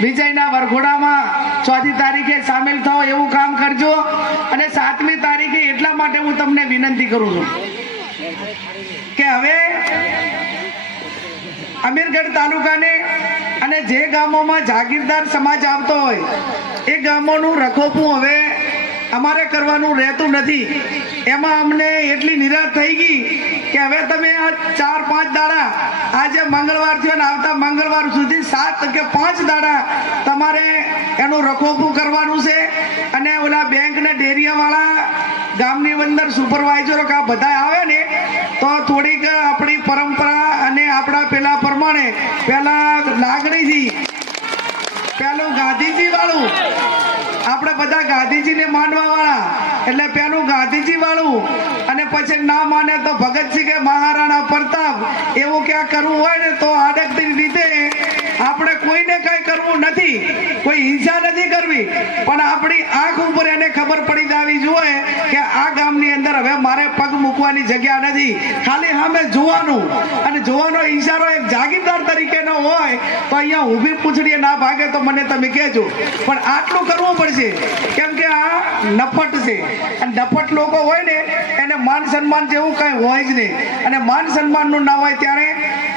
વિજયના વરઘોડામાં ચોથી તારીખે સામેલ થાઓ, એવું કામ કરજો. અને સાતમી તારીખે એટલા માટે હું તમને વિનંતી કરું છું કે હવે અમીરગઢ તાલુકાને અને જે ગામોમાં જાગીરદાર સમાજ આવતો હોય, એ ગામોનું રખોપું હવે અમારે કરવાનું રહેતું નથી. એમાં અમને એટલી નિરાશ થઈ ગઈ કે હવે તમે આ ચાર, પાંચ દાડા, આજે મંગળવાર થયો ને આવતા મંગળવાર સુધી સાત કે પાંચ દાડા તમારે એનું રખોપું કરવાનું છે. અને ઓલા બેંકના ડેરિયાવાળા, ગામની અંદર સુપરવાઇઝરો કા બધા આવે ને, તો થોડીક આપણી પરંપરા અને આપણા પેલા પ્રમાણે પેલા લાગણીથી પેલું ગાંધીજી વાળું આપણે બધા ગાંધીજીને માનવા વાળા એટલે પેલું ગાંધીજી વાળું અને પછી ના માને તો ભગતસિંહ કે મહારાણા પ્રતાપ એવું ક્યાં કરવું હોય ને તો આડકતી રીતે આપણે કોઈને કઈ કરવું નથી. કોઈ હિંસા નથી કરવી. પણ આપણી આંખ ઉપર એને ખબર પડી જવી જોઈએ કે આ ગામની અંદર હવે મારે પગ મૂકવાની જગ્યા નથી. ખાલી સામે જોવાનું. અને જોવાનો ઈશારો એક જાગીરદાર તરીકેનો હોય, તો અહીંયા ઊભી પૂછડીએ ના ભાગે તો મને તમે કહેજો. પણ આટલું કરવું પડશે. કેમ કે આ નફટ છે. અને નફટ લોકો હોય ને, એને માન સન્માન જેવું કાંઈ હોય જ નહીં. અને માન સન્માનનું ના હોય ત્યારે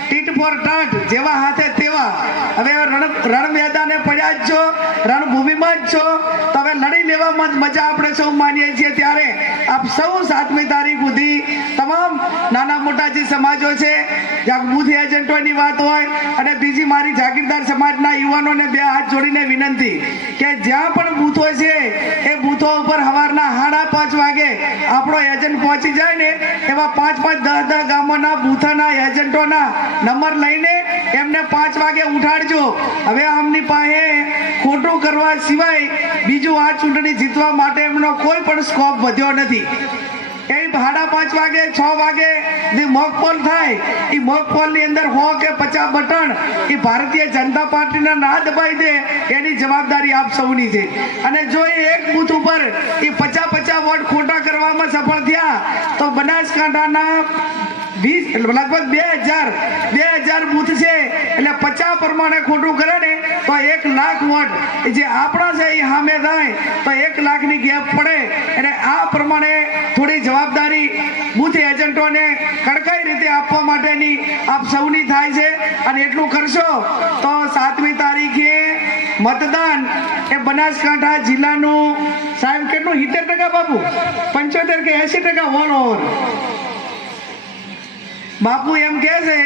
ટીટ ફોર ટાટ જેવા હાથે તેવા. હવે રણ રણ મેદાને પડ્યા જ છો, રણભૂમિમાં જ છો. તો હવે લડી લેવામાં જ મજા આપણે સૌ માનીએ છીએ ત્યારે આપ સૌ સાતમી તારીખ સુધી તમામ નાના મોટા જે સમાજો છે, જ્યાં બુથ એજન્ટોની વાત હોય અને બીજી મારી જાગીરદાર સમાજના યુવાનોને બે હાથ જોડીને વિનંતી કે જ્યાં પણ બૂથો છે, એ બૂથો ઉપર પાંચ વાગે આપણો એજન્ટ પહોંચી જાય ને, એવા પાંચ પાંચ દસ દસ ગામોના, બૂથના એજન્ટોના નંબર લઈને એમને પાંચ વાગે ઉઠાડજો. હવે આમની પાસે ખોટું કરવા સિવાય બીજું આ ચૂંટણી જીતવા માટે એમનો કોઈ પણ સ્કોપ વધ્યો નથી. એ ભાડા પાંચ વાગે, છ વાગે જે મોક થાય. એ મોકની અંદર હો કે પચાસ બટન એ ભારતીય જનતા પાર્ટીના ના દબાઈ દે એની જવાબદારી આપ સૌની છે. અને જો એ એક બૂથ ઉપર એ પચાસ પચાસ વોટ ખોટા કરવામાં સફળ થયા, તો બનાસકાંઠાના વીસ, લગભગ બે હજાર બે હજાર બુથ છે. એટલે પચાસ પ્રમાણે ખોટું કરે ને, તો એક લાખ વોટ. જે આપણા છે એ સામે થાય, તો એક લાખની ગેપ પડે. અને આ પ્રમાણે બૂથ એજન્ટોને કડકાઈ રીતે આપવા માટેની આપ સૌની થાય છે અને એટલું કરશો તો સાતમી તારીખે મતદાન એ બનાસકાંઠા જિલ્લાનું સાહેબ કેટલું? સિત્તેર ટકા બાપુ? પંચોતેર કે એસી ટકા ઓલ ઓવર બાપુ એમ કહે છે